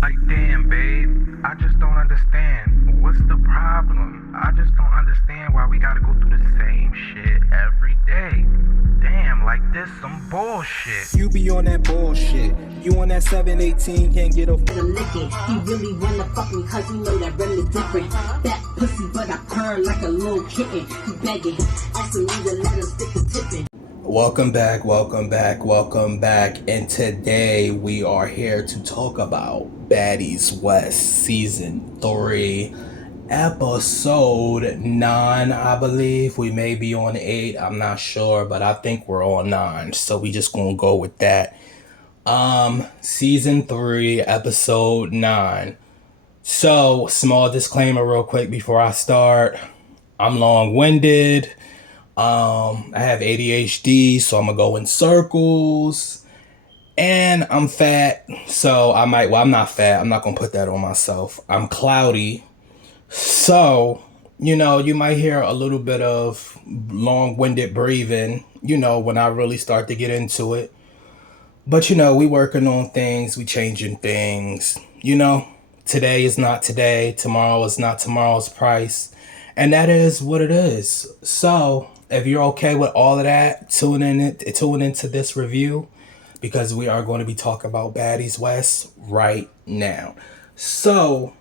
Like, damn, babe, I just don't understand. What's the problem? I just don't understand why we gotta go through the same shit every day. Damn, like this some bullshit. You be on that bullshit. You on that 718, can't get a The licking. He really wanna fuck me cause he know that really different. That pussy but I purr like a little kitten. He begging, asking me to let him stick the tipping. Welcome back. And today we are here to talk about Baddies West Season 3, Episode 9, I believe. We may be on 8, I'm not sure, but I think we're on 9, so we just gonna go with that. Season 3, Episode 9. So, small disclaimer real quick before I start. I'm long-winded. I have ADHD, so I'm gonna go in circles. And I'm fat, so I'm not fat. I'm not gonna put that on myself. I'm cloudy. So, you might hear a little bit of long-winded breathing, when I really start to get into it. But, we working on things, we changing things, Today is not today, tomorrow is not tomorrow's price. And that is what it is. So, if you're okay with all of that, tune into this review because we are going to be talking about Baddies West right now. So,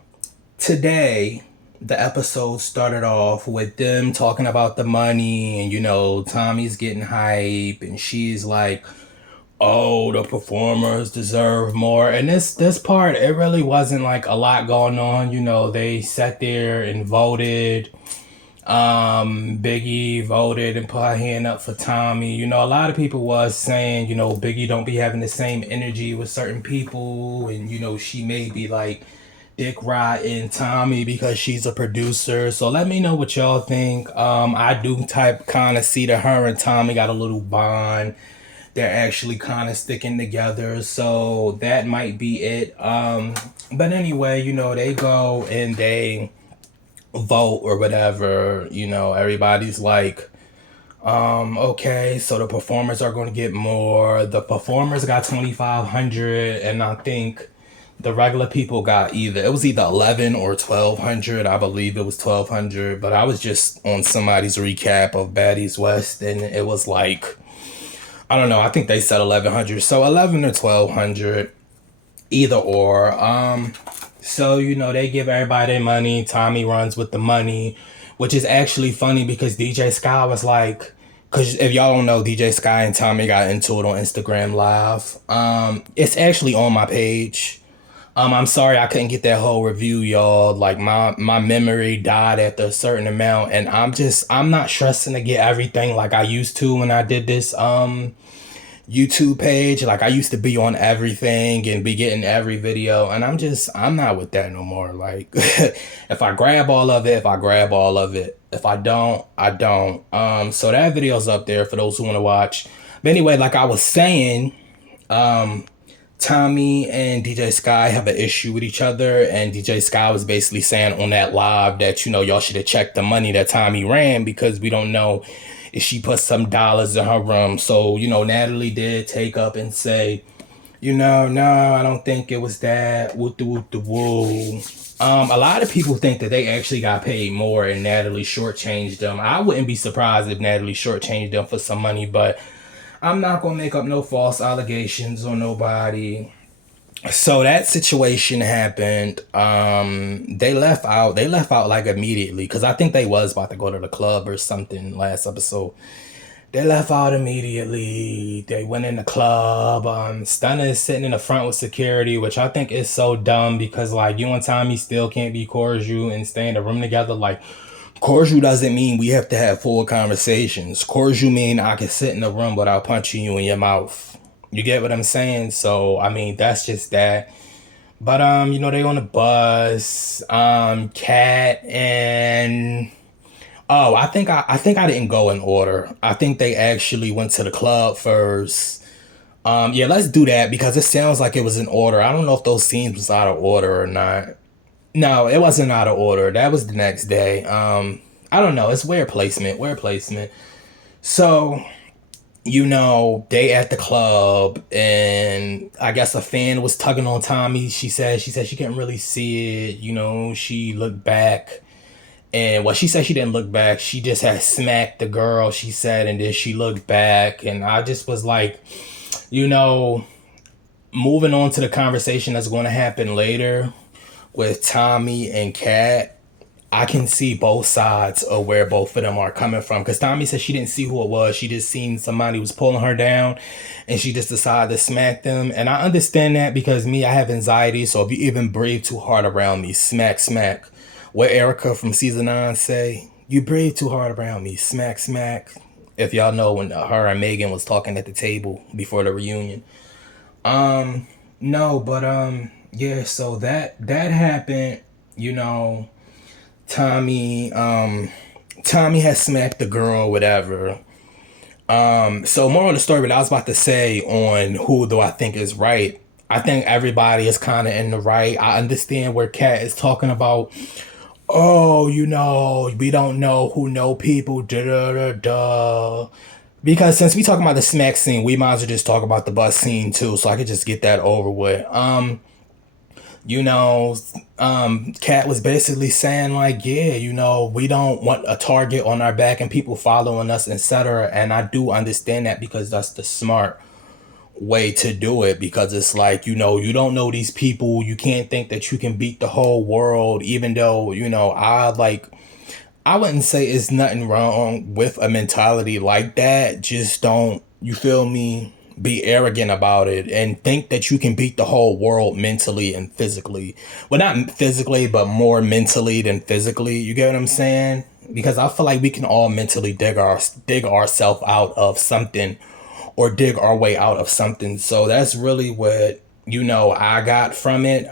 today, the episode started off with them talking about the money and, Tommy's getting hype and she's like, oh, the performers deserve more. And this part, it really wasn't like a lot going on. They sat there and voted. Biggie voted and put her hand up for Tommy. A lot of people was saying, Biggie don't be having the same energy with certain people. And, she may be like dick riding Tommy because she's a producer. So let me know what y'all think. I do kind of see that her and Tommy got a little bond. They're actually kind of sticking together, so that might be it. But anyway, they go and they vote or whatever. Everybody's like, okay, so the performers are going to get more. The performers got 2,500, and I think the regular people got either 11 or 1,200. I believe it was 1,200, but I was just on somebody's recap of Baddies West, and it was like, I don't know. I think they said 1,100. So 11 or 1,200, either or. So, they give everybody their money. Tommy runs with the money, which is actually funny because DJ Sky was like, because if y'all don't know, DJ Sky and Tommy got into it on Instagram Live. It's actually on my page. I'm sorry I couldn't get that whole review, y'all. Like my memory died after a certain amount, and I'm not stressing to get everything like I used to when I did this YouTube page. Like I used to be on everything and be getting every video, and I'm not with that no more. Like if I grab all of it, I grab all of it. If I don't, I don't. So that video's up there for those who want to watch. But anyway, like I was saying, Tommy and DJ Sky have an issue with each other, and DJ Sky was basically saying on that live that, y'all should have checked the money that Tommy ran because we don't know if she put some dollars in her room. So, Natalie did take up and say, no, I don't think it was that. Woo the woo. A lot of people think that they actually got paid more and Natalie shortchanged them. I wouldn't be surprised if Natalie shortchanged them for some money, but I'm not going to make up no false allegations on nobody. So that situation happened. They left out like immediately because I think they was about to go to the club or something last episode. They left out immediately. They went in the club. Stunner is sitting in the front with security, which I think is so dumb because like you and Tommy still can't be cordial and stay in the room together. Like cordial doesn't mean we have to have full conversations. Cordial mean I can sit in the room without punching you in your mouth. You get what I'm saying? So, I mean, that's just that. But, they on the bus. Cat and... Oh, I think I didn't go in order. I think they actually went to the club first. Yeah, let's do that because it sounds like it was in order. I don't know if those scenes was out of order or not. No, it wasn't out of order. That was the next day. I don't know. It's weird placement. So... they at the club, and I guess a fan was tugging on Tommy. She said she couldn't really see it. She looked back, and well, she said she didn't look back. She just had smacked the girl. She said, and then she looked back, and I just was like, you know, moving on to the conversation that's going to happen later with Tommy and Kat. I can see both sides of where both of them are coming from. Because Tommy said she didn't see who it was. She just seen somebody was pulling her down, and she just decided to smack them. And I understand that because me, I have anxiety. So if you even breathe too hard around me, smack, smack. What Erica from season 9 say? You breathe too hard around me, smack, smack. If y'all know when her and Megan was talking at the table before the reunion. No, but yeah, so that happened, you know. Tommy Tommy has smacked the girl, whatever. So more of the story, what I was about to say on who do I think is right. I think everybody is kind of in the right. I understand where Kat is talking about, oh, we don't know who know people, da da da da. Because since we talking about the smack scene, we might as well just talk about the bus scene too, so I could just get that over with. You know, Kat was basically saying like, yeah, we don't want a target on our back and people following us, etc. And I do understand that because that's the smart way to do it. Because it's like, you don't know these people. You can't think that you can beat the whole world, even though, I wouldn't say it's nothing wrong with a mentality like that. Just don't, you feel me, be arrogant about it and think that you can beat the whole world mentally and physically. Well, not physically, but more mentally than physically. You get what I'm saying? Because I feel like we can all mentally dig ourselves out of something or dig our way out of something. So that's really what, I got from it.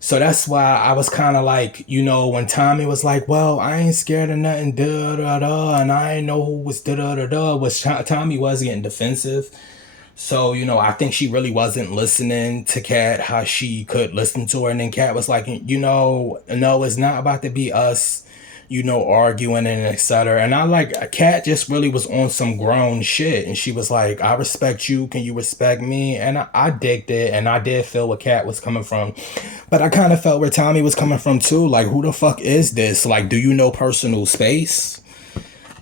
So that's why I was kind of like, when Tommy was like, well, I ain't scared of nothing, da da da, and I ain't know who was da da da da, was Tommy was getting defensive. So, I think she really wasn't listening to Kat how she could listen to her. And then Kat was like, no, it's not about to be us, arguing and etc. And I like, Kat just really was on some grown shit. And she was like, I respect you. Can you respect me? And I digged it. And I did feel where Kat was coming from. But I kind of felt where Tommy was coming from too. Like, who the fuck is this? Like, do you know personal space?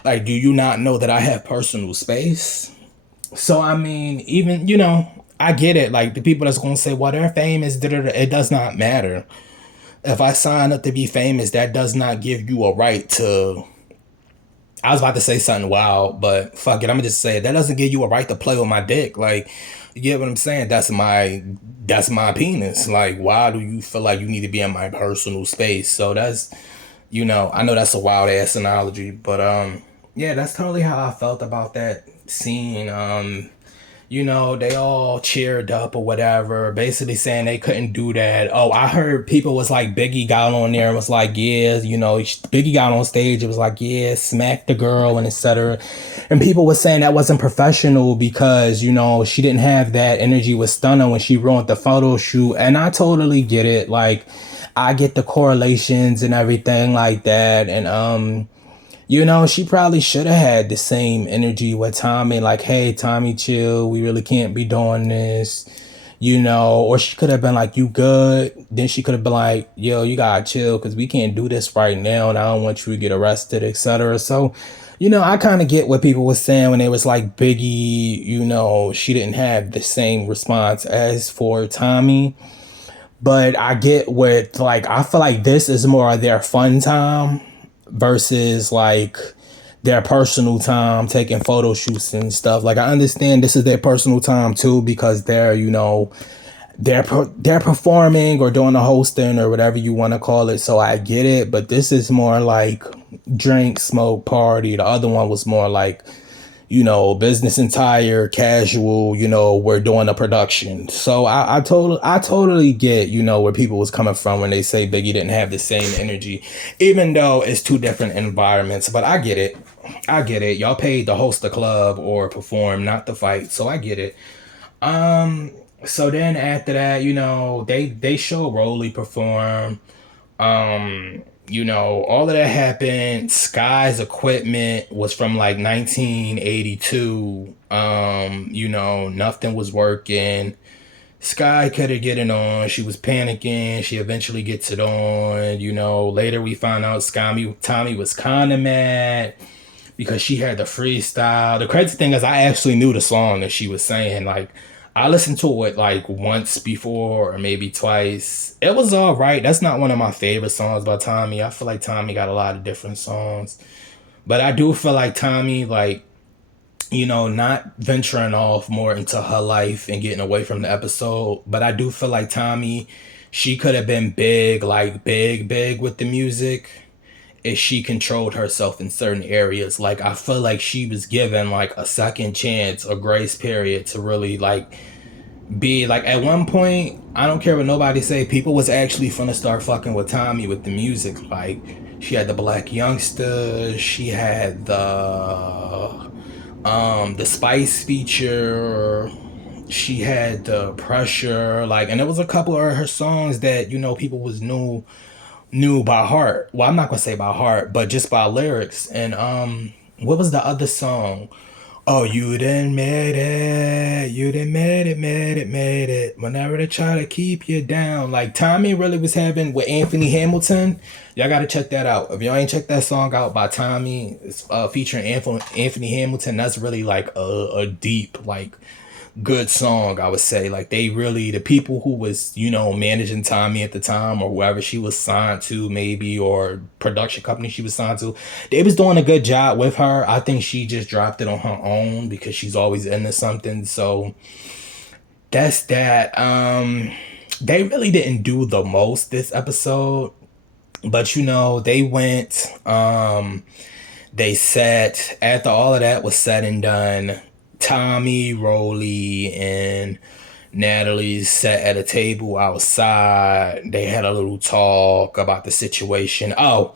Like, do you not know that I have personal space? So, I mean, even, I get it. Like, the people that's going to say, well, they're famous, da-da-da, it does not matter. If I sign up to be famous, that does not give you a right to... I was about to say something wild, but fuck it, I'm gonna just say it. That doesn't give you a right to play with my dick. Like, you get what I'm saying? That's my penis. Like, why do you feel like you need to be in my personal space? So that's, I know that's a wild ass analogy, but yeah, that's totally how I felt about that scene. They all cheered up or whatever, basically saying they couldn't do that. Oh, I heard people was like, Biggie got on there and was like, yeah, Biggie got on stage. It was like, yeah, smack the girl and etc. And people was saying that wasn't professional because, she didn't have that energy with Stunner when she ruined the photo shoot. And I totally get it. Like, I get the correlations and everything like that. And, she probably should have had the same energy with Tommy, like, hey, Tommy, chill, we really can't be doing this, or she could have been like, you good? Then she could have been like, yo, you gotta chill, because we can't do this right now, and I don't want you to get arrested, etc. So, I kind of get what people were saying when they was like, Biggie, she didn't have the same response as for Tommy. But I get what, like, I feel like this is more of their fun time versus like their personal time taking photo shoots and stuff. Like, I understand this is their personal time too because they're they're performing or doing the hosting or whatever you want to call it. So I get it, but this is more like drink, smoke, party. The other one was more like, business entire, casual, we're doing a production. So I totally get, where people was coming from when they say Biggie didn't have the same energy, even though it's two different environments. But I get it. Y'all paid to host the club or perform, not to fight. So I get it. So then after that, they show Rolly perform. All of that happened. Sky's equipment was from like 1982. Nothing was working. Sky couldn't get it on. She was panicking. She eventually gets it on. Later we find out Tommy was kind of mad because she had the freestyle. The crazy thing is, I actually knew the song that she was saying. Like, I listened to it like once before or maybe twice. It was all right. That's not one of my favorite songs by Tommy. I feel like Tommy got a lot of different songs, but I do feel like Tommy, like, not venturing off more into her life and getting away from the episode. But I do feel like Tommy, she could have been big, like big with the music if she controlled herself in certain areas. Like, I feel like she was given like a second chance, a grace period to really like be like, at one point, I don't care what nobody say, people was actually finna start fucking with Tommy with the music. Like, she had the Black Youngster, she had the Spice feature, she had the Pressure, like, and there was a couple of her songs that people was knew by heart. Well, I'm not gonna say by heart, but just by lyrics. And what was the other song? Oh, you done made it. You done made it. Whenever they try to keep you down. Like, Tommy really was having with Anthony Hamilton. Y'all gotta check that out. If y'all ain't checked that song out by Tommy, it's featuring Anthony Hamilton. That's really like a deep, like, good song, I would say. Like, they really, the people who was managing Tommy at the time, or whoever she was signed to, maybe, or production company she was signed to, they was doing a good job with her. I think she just dropped it on her own because she's always into something. So that's that. They really didn't do the most this episode, but they went, they sat, after all of that was said and done, Tommy, Rolly, and Natalie sat at a table outside. They had a little talk about the situation. Oh,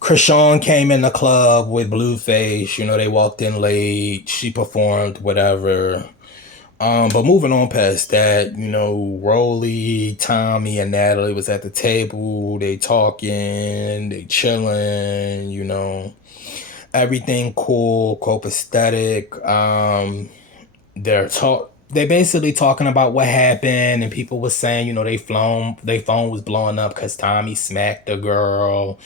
Krishan came in the club with Blueface. They walked in late. She performed, whatever. But moving on past that, Rolly, Tommy, and Natalie was at the table. They talking, they chilling, everything cool, copacetic. They basically talking about what happened, and people was saying, they phone was blowing up because Tommy smacked a girl.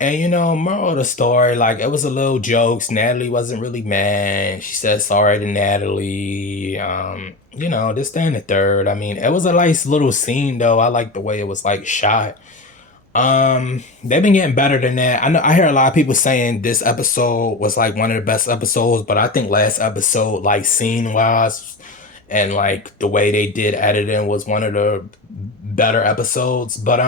And moral of the story, like, it was a little jokes. Natalie wasn't really mad. She said sorry to Natalie. This, that, and the third. I mean, it was a nice little scene though. I like the way it was like shot. They've been getting better than that. I hear a lot of people saying this episode was like one of the best episodes, but I think last episode, like, scene wise and like the way they did editing, was one of the better episodes. But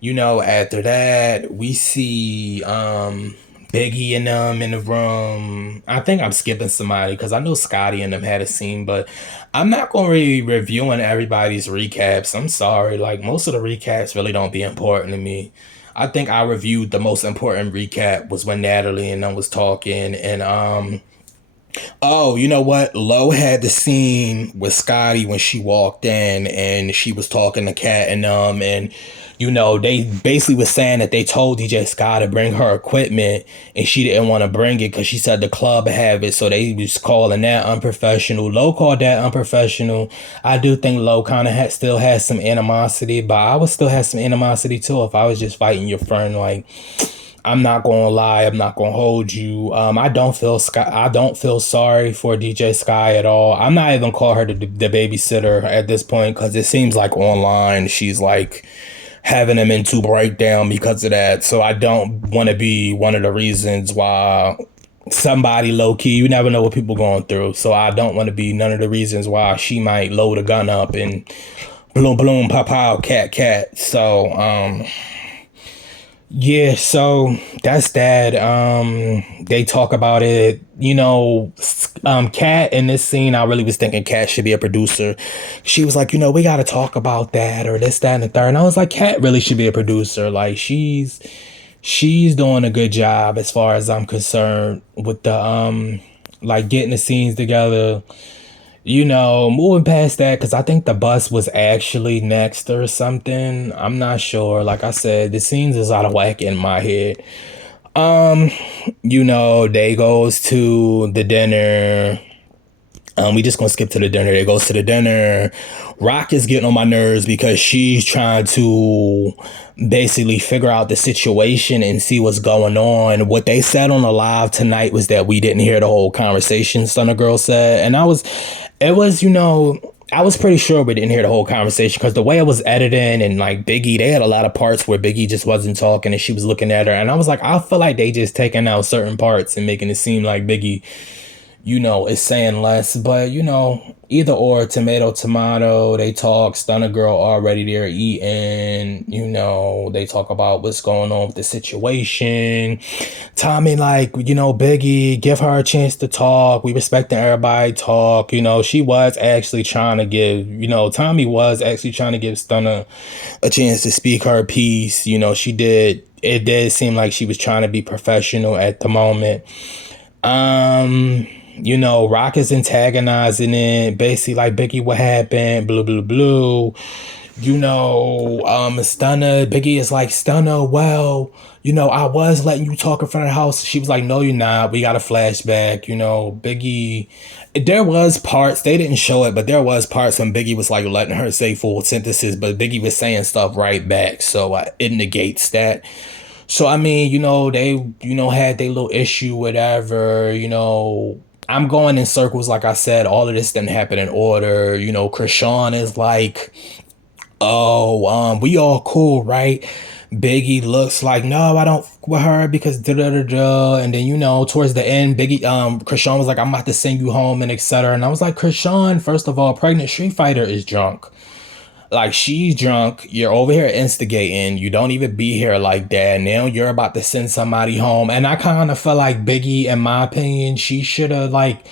after that we see Biggie and them in the room. I think I'm skipping somebody because I know Scotty and them had a scene, but I'm not going to be reviewing everybody's recaps. I'm sorry. Like, most of the recaps really don't be important to me. I think I reviewed the most important recap was when Natalie and them was talking. And oh, you know what? Lo had the scene with Scotty when she walked in and she was talking to Kat and and they basically was saying that they told DJ Sky to bring her equipment and she didn't want to bring it because she said the club have it, so they was calling that unprofessional. Lo called that unprofessional. I do think Lo kind of still has some animosity, but I would still have some animosity too if I was just fighting your friend. Like, I'm not gonna lie, I'm not gonna hold you. I don't feel sorry for DJ Sky at all. I'm not even call her the babysitter at this point because it seems like online she's like having him into breakdown because of that. So I don't want to be one of the reasons why somebody low key, you never know what people going through. So I don't want to be none of the reasons why she might load a gun up and bloom, pop out, cat. So, yeah, so that's that. They talk about it. Kat in this scene, I really was thinking Kat should be a producer. She was like, we got to talk about that or this, that, and the third. And I was like, Kat really should be a producer. Like, she's doing a good job as far as I'm concerned with the like getting the scenes together. moving past that, because I think the bus was actually next or something. I'm not sure. Like I said, the scenes is out of whack in my head. Um, they goes to the dinner. We just gonna skip to the dinner. They goes to the dinner. Rock is getting on my nerves because she's trying to basically figure out the situation and see what's going on. What they said on the live tonight was that we didn't hear the whole conversation, Stunner Girl said. And I was pretty sure we didn't hear the whole conversation because the way it was editing and like Biggie, they had a lot of parts where Biggie just wasn't talking and she was looking at her. And I was like, I feel like they just taking out certain parts and making it seem like Biggie is saying less, but either or, tomato, tomato, they talk, Stunner Girl already there eating, they talk about what's going on with the situation. Tommy, like, Biggie, give her a chance to talk. We respecting everybody talk. She was actually trying to Tommy was actually trying to give Stunner a chance to speak her piece. It did seem like she was trying to be professional at the moment. Rock is antagonizing it, basically like Biggie, what happened, blue, blue, blue. Stunner, Biggie is like, Stunner, well, I was letting you talk in front of the house. She was like, no, you're not. We got a flashback, Biggie. There was parts, they didn't show it, but there was parts when Biggie was like letting her say full sentences, but Biggie was saying stuff right back. So it negates that. So, I mean, they, had their little issue, whatever, I'm going in circles, like I said, all of this didn't happen in order. Krishan is like, oh, we all cool, right? Biggie looks like, no, I don't f with her because da da da da. And then, towards the end, Krishan was like, I'm about to send you home and etc. And I was like, Krishan, first of all, pregnant Street Fighter is drunk. Like, she's drunk. You're over here instigating. You don't even be here like that. Now you're about to send somebody home. And I kind of feel like Biggie, in my opinion, she should have, like,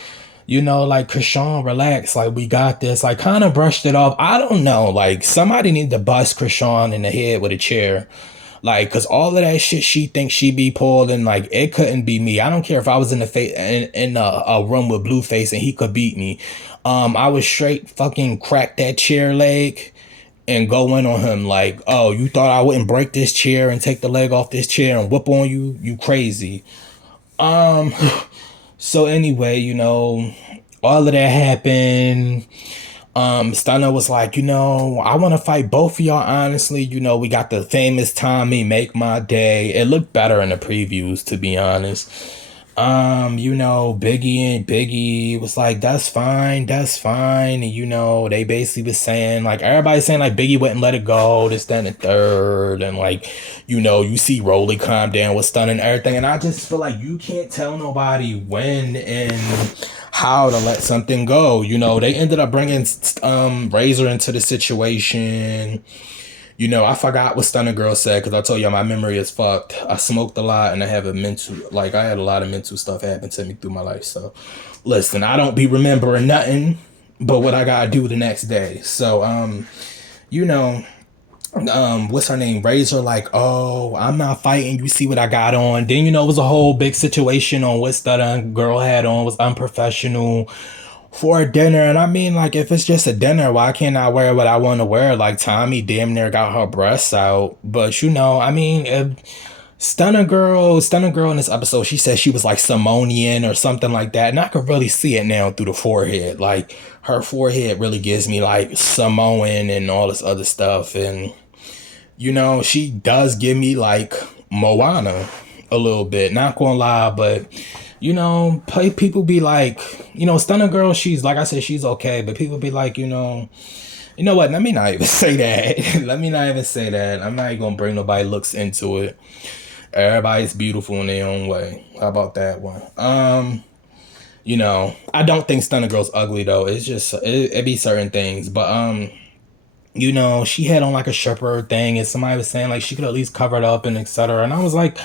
Krishan, relax. Like, we got this. Like, kind of brushed it off. I don't know. Like, somebody need to bust Krishan in the head with a chair. Like, cause all of that shit she thinks she be pulling, like, it couldn't be me. I don't care if I was in a room with Blueface and he could beat me. I would straight fucking crack that chair leg and go in on him like, oh, you thought I wouldn't break this chair and take the leg off this chair and whip on you? You crazy. So anyway, all of that happened. Stunner was like, I want to fight both of y'all, honestly. We got the famous Tommy Make My Day. It looked better in the previews, to be honest. Biggie was like, that's fine. And, they basically was saying, like, everybody saying, like, Biggie wouldn't let it go, this, that, and the third. And, like, you see Rolly calm down with Stunner and everything. And I just feel like you can't tell nobody when and how to let something go. They ended up bringing Razor into the situation. I forgot what Stunner Girl said because I told you my memory is fucked. I smoked a lot and I had a lot of mental stuff happen to me through my life. So, listen, I don't be remembering nothing but what I gotta do the next day. So, what's her name? Razor, like, oh, I'm not fighting. You see what I got on. Then, it was a whole big situation on what Stunner Girl had on was unprofessional for a dinner. And I mean, like, if it's just a dinner, why can't I wear what I want to wear? Like, Tommy damn near got her breasts out. But, I mean, Stunner Girl in this episode, she said she was like Simonian or something like that. And I could really see it now through the forehead. Like, her forehead really gives me like Samoan and all this other stuff. And, she does give me like Moana a little bit. Not gonna lie, but people be like, Stunner Girl, she's, like I said, she's okay, but people be like, you know what, let me not even say that. Let me not even say that. I'm not even gonna bring nobody looks into it. Everybody's beautiful in their own way. How about that one? I don't think Stunner Girl's ugly though. It's just, it be certain things, but she had on like a stripper thing and somebody was saying like she could at least cover it up and etc. And I was like,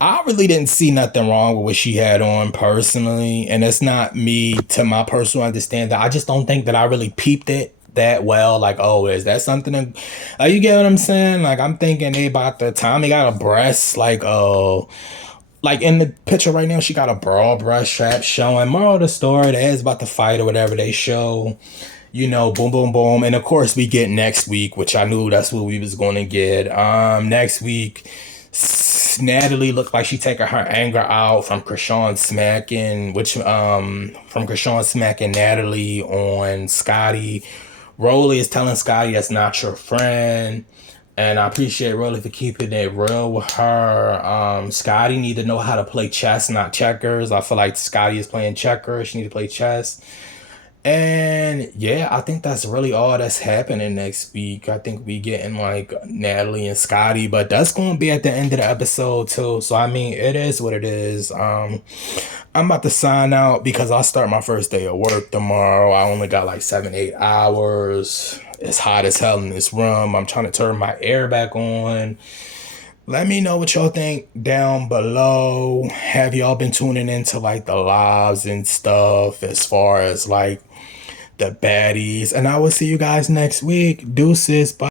I really didn't see nothing wrong with what she had on personally. And it's not me, to my personal understanding. I just don't think that I really peeped it that well. Like, oh, is that something you get what I'm saying? Like, I'm thinking they about the Tommy got a breast, like, oh, like in the picture right now, she got a broad brush strap showing. Moral of the story, they is about to fight or whatever they show. Boom, boom, boom. And of course, we get next week, which I knew that's what we was going to get. Next week, Natalie looked like she taking her anger out from Krishan smacking, from Krishan smacking Natalie on Scotty. Rolly is telling Scotty that's not your friend. And I appreciate Rolly for keeping it real with her. Scotty need to know how to play chess, not checkers. I feel like Scotty is playing checkers. She need to play chess. And yeah, I think that's really all that's happening next week. I think we getting like Natalie and Scotty, but that's going to be at the end of the episode too. So I mean, it is what it is. I'm about to sign out because I start my first day of work tomorrow. I only got like 7, 8 hours. It's hot as hell in this room. I'm trying to turn my air back on. Let me know what y'all think down below. Have y'all been tuning into like the lives and stuff as far as like the baddies? And I will see you guys next week. Deuces. Bye.